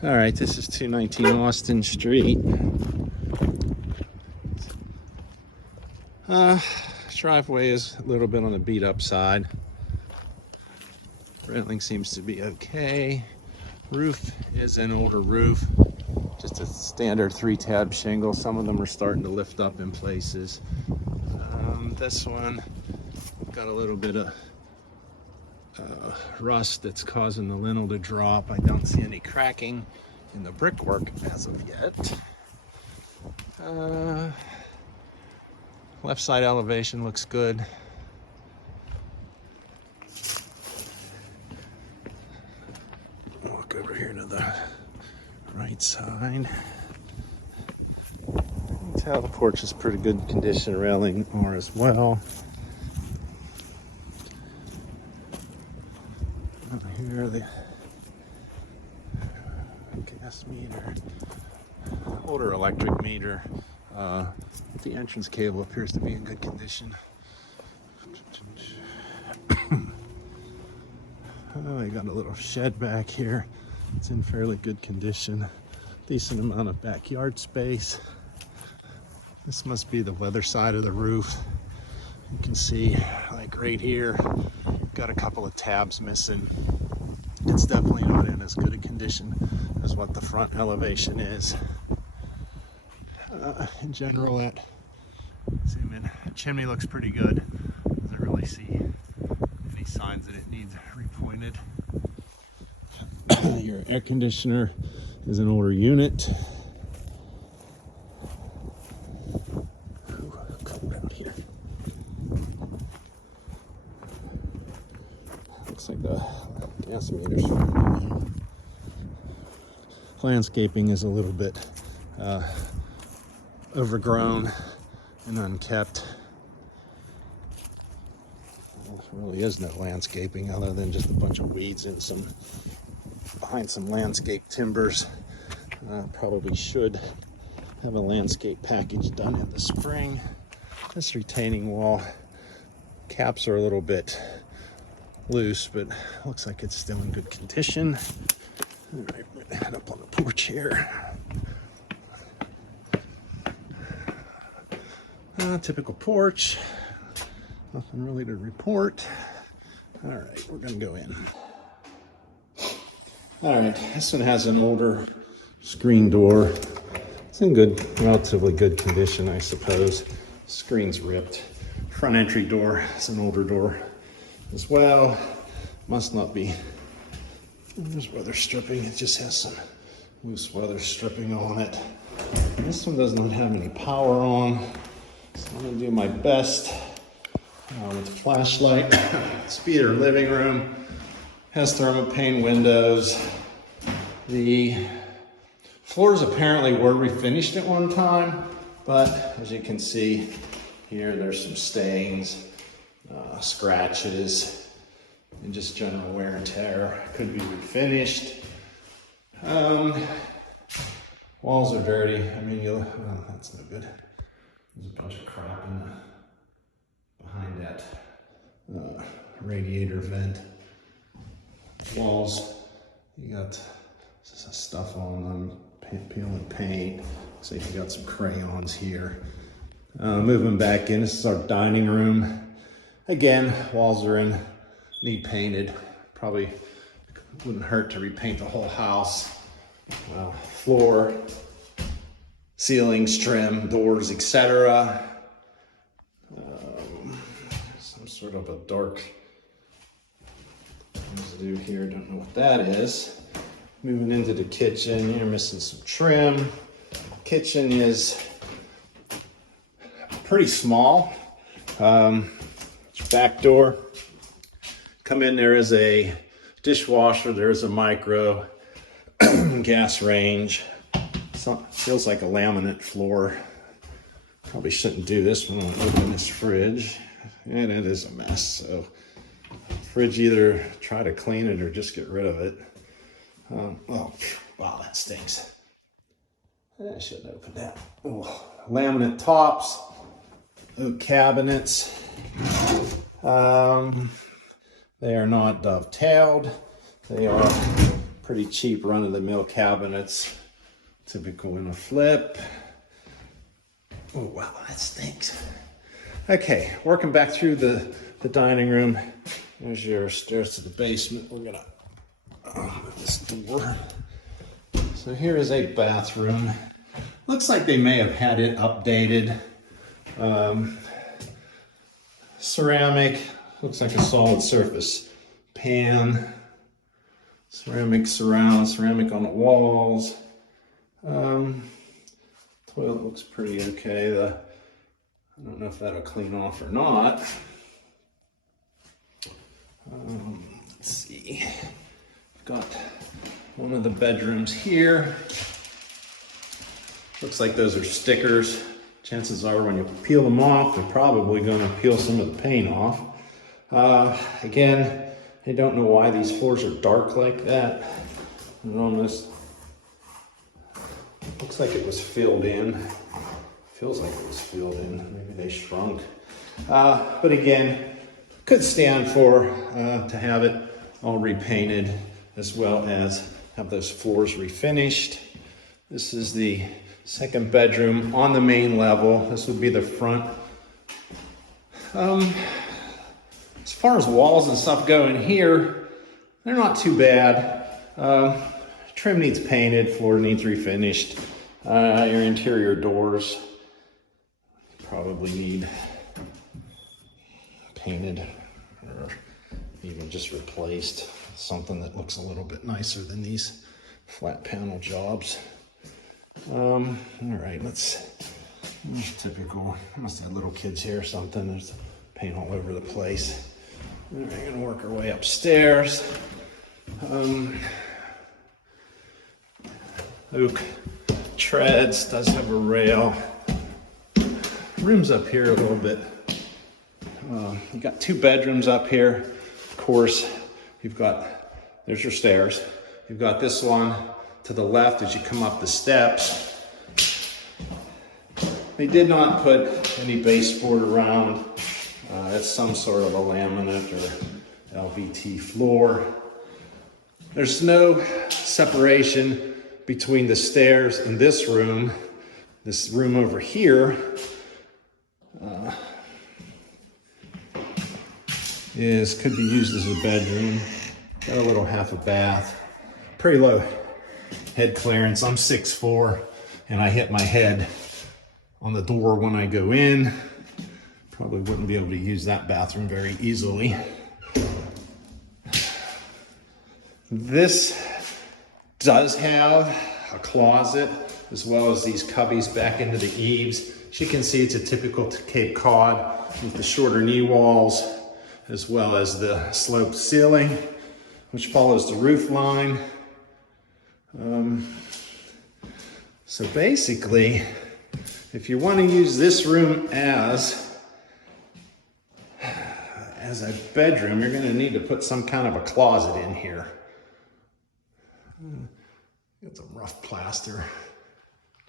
All right, this is 219 Austin Street. Driveway is a little bit on the beat up side. Railing seems to be okay. Roof is an older roof, just a standard 3-tab shingle. Some of them are starting to lift up in places. This one got a little bit of rust that's causing the lintel to drop. I don't see any cracking in the brickwork as of yet. Left side elevation looks good. Walk over here to the right side. You can tell the porch is pretty good condition. Railing are as well. Here the gas meter, older electric meter. The entrance cable appears to be in good condition. Oh, you got a little shed back here. It's in fairly good condition. Decent amount of backyard space. This must be the weather side of the roof. You can see, like right here, got a couple of tabs missing. It's definitely not in as good a condition as what the front elevation is. In general, that zoom in, the chimney looks pretty good. Doesn't really see any signs that it needs repointed. Your air conditioner is an older unit. Ooh, cold out here. Looks like the gas meter's fine. Landscaping is a little bit overgrown and unkept. There really is no landscaping other than just a bunch of weeds and some behind some landscape timbers. Probably should have a landscape package done in the spring. This retaining wall caps are a little bit loose, but looks like it's still in good condition. All right, we're gonna head up on the porch here. Typical porch, nothing really to report. All right, we're gonna go in. All right, this one has an older screen door. It's in good, relatively good condition, I suppose. Screen's ripped. Front entry door is an older door as well. Must not be, there's weather stripping. It just has some loose weather stripping on it. This one does not have any power on. So I'm gonna do my best with the flashlight. Speeder living room, has thermopane windows. The floors apparently were refinished at one time, but as you can see here, there's some stains, scratches, and just general wear and tear. Could be refinished. Walls are dirty. I mean, well, that's no good. There's a bunch of crap in behind that radiator vent. Walls, you got stuff on them, peeling paint. Looks like you got some crayons here. Moving back in, this is our dining room. Again, walls are in, need painted. Probably wouldn't hurt to repaint the whole house. Floor, ceilings, trim, doors, etc. Some sort of a dark residue here, don't know what that is. Moving into the kitchen, you're missing some trim. Kitchen is pretty small. Back door. Come in, there is a dishwasher, there's a micro, gas range. Feels like a laminate floor. Probably shouldn't do this when I open this fridge. And it is a mess, so fridge, either try to clean it or just get rid of it. Oh, wow, that stinks. I shouldn't open that. Oh, laminate tops, oak cabinets. They are not dovetailed. They are Pretty cheap run-of-the-mill cabinets, typical in a flip. Oh wow, that stinks. Okay, working back through the dining room. There's your stairs to the basement. We're gonna open this door. So here is a bathroom. Looks like they may have had it updated. Ceramic, looks like a solid surface pan. Ceramic surround, ceramic on the walls. Toilet looks pretty okay. I don't know if that'll clean off or not. Let's see. We've got one of the bedrooms here. Looks like those are stickers. Chances are when you peel them off, they're probably going to peel some of the paint off. Again, I don't know why these floors are dark like that. It almost looks like it was filled in. Feels like it was filled in. Maybe they shrunk. But again, could stand for to have it all repainted, as well as have those floors refinished. This is the second bedroom on the main level. This would be the front. As far as walls and stuff go in here, they're not too bad. Trim needs painted, floor needs refinished. Your interior doors probably need painted or even just replaced. Something that looks a little bit nicer than these flat panel jobs. All right, typical. Must have little kids here or something. There's paint all over the place. All right, gonna work our way upstairs. Oak treads, does have a rail. Rooms up here a little bit. You got two bedrooms up here. Of course, there's your stairs. You've got this one to the left as you come up the steps. They did not put any baseboard around. It's some sort of a laminate or LVT floor. There's no separation between the stairs and this room. This room over here could be used as a bedroom. Got a little half a bath. Pretty low head clearance. I'm 6'4", and I hit my head on the door when I go in. Probably wouldn't be able to use that bathroom very easily. This does have a closet as well as these cubbies back into the eaves. As you can see, it's a typical Cape Cod with the shorter knee walls as well as the sloped ceiling, which follows the roof line. So basically, if you want to use this room as a bedroom, you're going to need to put some kind of a closet in here. Got some rough plaster.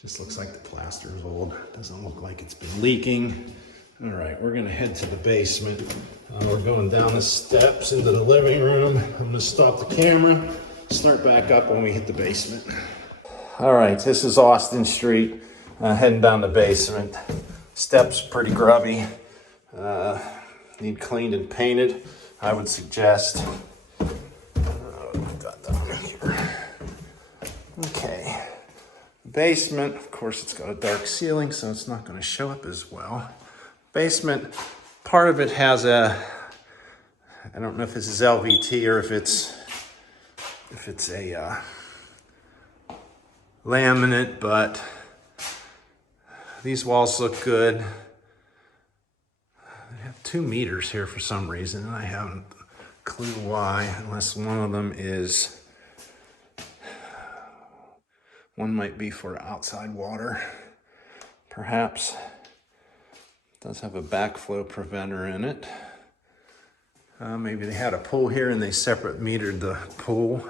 Just looks like the plaster is old. Doesn't look like it's been leaking. All right, we're going to head to the basement. We're going down the steps into the living room. I'm going to stop the camera, start back up when we hit the basement. All right, this is Austin Street, heading down the basement. Steps pretty grubby. Need cleaned and painted. I would suggest. Got down here. Okay. Basement, of course, it's got a dark ceiling, so it's not going to show up as well. Basement, part of it has I don't know if this is LVT or if it's a laminate, but these walls look good. They have 2 meters here for some reason, and I haven't a clue why, unless one of them is, one might be for outside water, perhaps. It does have a backflow preventer in it. Maybe they had a pool here and they separate metered the pool.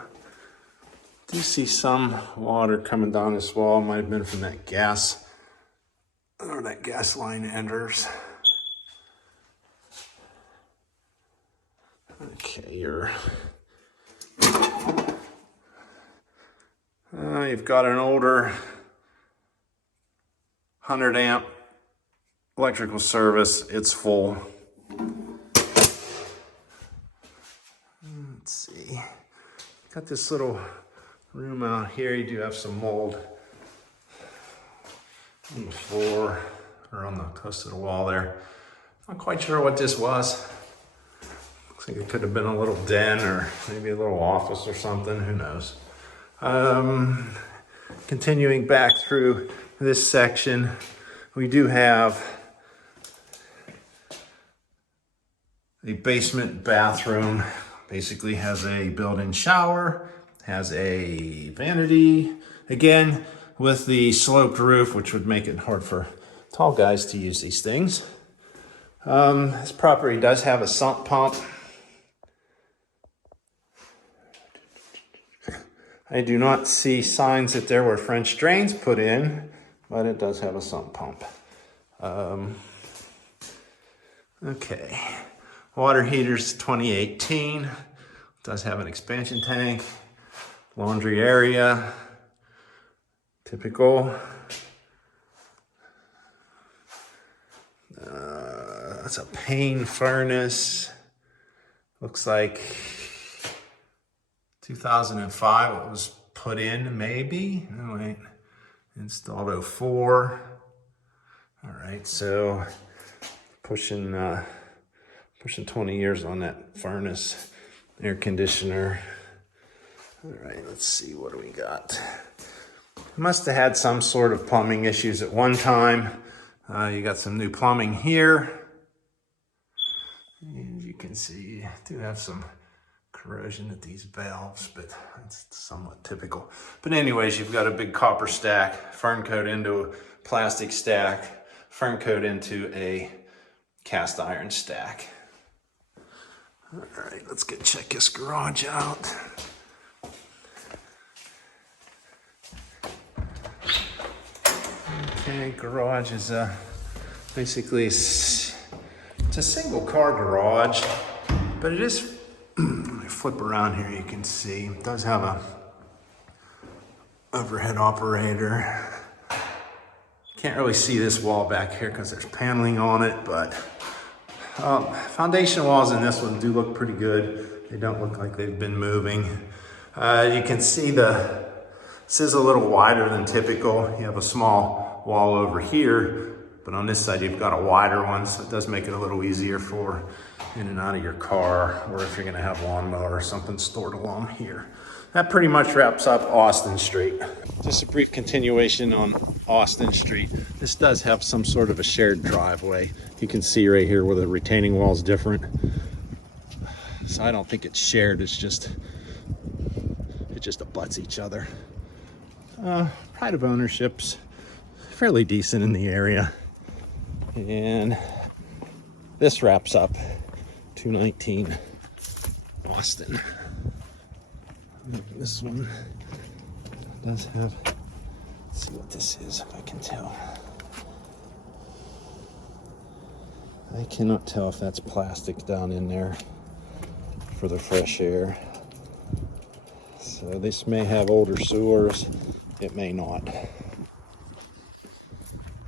Do you see some water coming down this wall? Might have been from that gas, or that gas line enters. You've got an older 100 amp electrical service. It's full. Let's see. Got this little room out here. You do have some mold on the floor or on the close to the wall there. Not quite sure what this was. Looks like it could have been a little den or maybe a little office or something. Who knows? Continuing back through this section, we do have a basement bathroom. Basically has a built-in shower, has a vanity, again with the sloped roof, which would make it hard for tall guys to use these things. This property does have a sump pump. I do not see signs that there were French drains put in, but it does have a sump pump. Okay, water heater's 2018. Does have an expansion tank, laundry area, typical. That's a pane furnace. Looks like 2005 it was put in, maybe. No, wait. Installed 04. All right, so pushing 20 years on that furnace. Air conditioner. All right, let's see, what do we got? Must have had some sort of plumbing issues at one time. You got some new plumbing here. And you can see you do have some corrosion at these valves, but it's somewhat typical. But anyways, you've got a big copper stack, fern coat into a plastic stack, fern coat into a cast iron stack. All right, let's check this garage out. Okay, garage is basically it's a single car garage, but it is. When I flip around here, you can see it does have a overhead operator. Can't really see this wall back here because there's paneling on it, but foundation walls in this one do look pretty good. They don't look like they've been moving. You can see this is a little wider than typical. You have a small wall over here, but on this side you've got a wider one, so it does make it a little easier for in and out of your car, or if you're gonna have lawnmower or something stored along here. That pretty much wraps up Austin Street. Just a brief continuation on Austin Street. This does have some sort of a shared driveway. You can see right here where the retaining wall is different. So I don't think it's shared, it just abuts each other. Pride of ownership's fairly decent in the area. And this wraps up 219 Austin. This one does have, let's see what this is, if I can tell. I cannot tell if that's plastic down in there for the fresh air. So this may have older sewers, it may not.